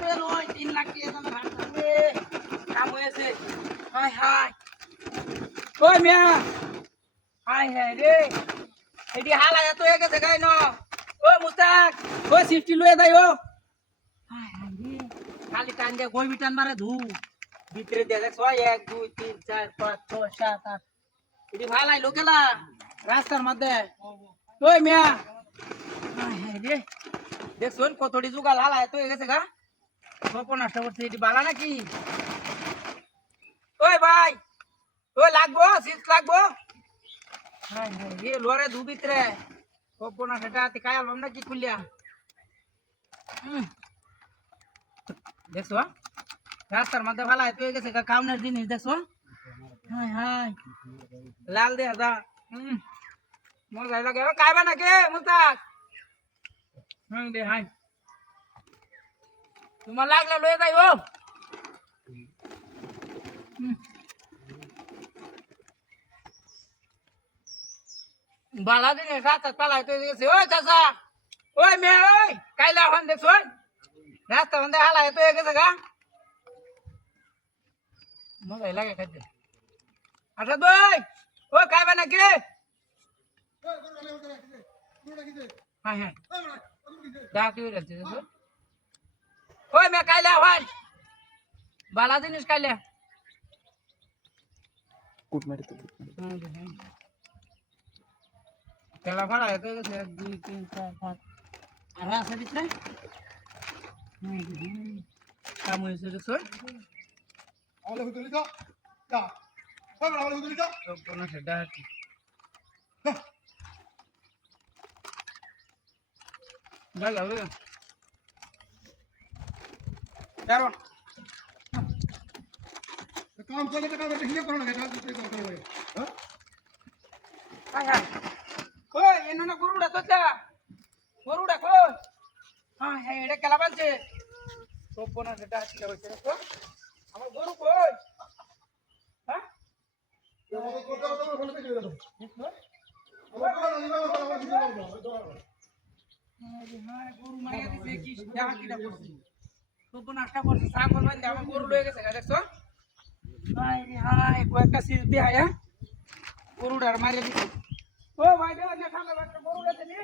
বের হয় 3 লাখ টাকা দামের হাট থাকবে কাম হয়েছে হাই হাই ওই মিয়া হাই হাই রে এডি হালা এত হয়ে গেছে গাই ন ও মুস্তাক ও সিফটি লয়ে যাই ও হাই হাই রে খালি টান দে কই বিটান মারে ধু ভিতরে দে দেখ 1 2 3 4 5 6 7 8 এডি ভালাই লোকেলা রাস্তার মধ্যে ওই মিয়া হাই হাই রে দেখছুন কতটি জুগাল হালা এত হয়ে গেছে গা সর্বনাশটা করছে এটি বালা নাকি ওই ভাই ওই লাগবো সিট লাগবো হ্যাঁ হ্যাঁ এ লোরে দু ভিতরে সর্বনাশটা কায়া লম নাকি খুলিয়া দেখছো রাস্তার মধ্যে ভালা এত হয়ে গেছে কাউনের জিনিস দেখছো হাই হাই লাল দে দা মজা লাগে কাইবা নাকি মুস্তাক দে হাই তোমার লাগলে লয়ে যাই ও বালা দিনে রাস্তা পালাই তো গেছে ওই চাচা ওই মেয়ে ওই কাইলা হন দেখছুন রাস্তা বন্ধে হালাই তো গেছে গা মজাই লাগে খাইতে আচ্ছা ভাই ও খাইবা নাকি হ্যাঁ হ্যাঁ ডাকি রাখছে ওই মেয়ে কাইলা হন বালা জিনিস কাইলা কুট মেরে তো তেলা ভাড়া এত গেছে 1 2 3 4 5 আর আছে ভিতরে কাম হয়েছে দেখছুন আলে হুদুলি তো যা কবে আলে হুদুলি তো কোন সেটা কি লাগা লাগা দাঁড়াও काम चले तो काम देखिए कौन है काम करते काम करे हां হাই হাই ওই এনো না গরুড়া তোলা গরুড়া কই হ্যাঁ হ্যাঁ এটা কেলা বানছে সপনা সেটা আসলে হইছে তো আমার গরু কই হ্যাঁ গরু মারিয়া দিছে কি দেখা কিটা করছি সপনা আশা করছে ছাগল বান্ধে আমার গরু লয়ে গেছে দেখছো হাই রে হাই কয়েকটা সিল দিয়ে আয়া গরুটার মারিয়া দিছে ও ভাই দেওয়া না খালে বাচ্চা গরু গেছে নি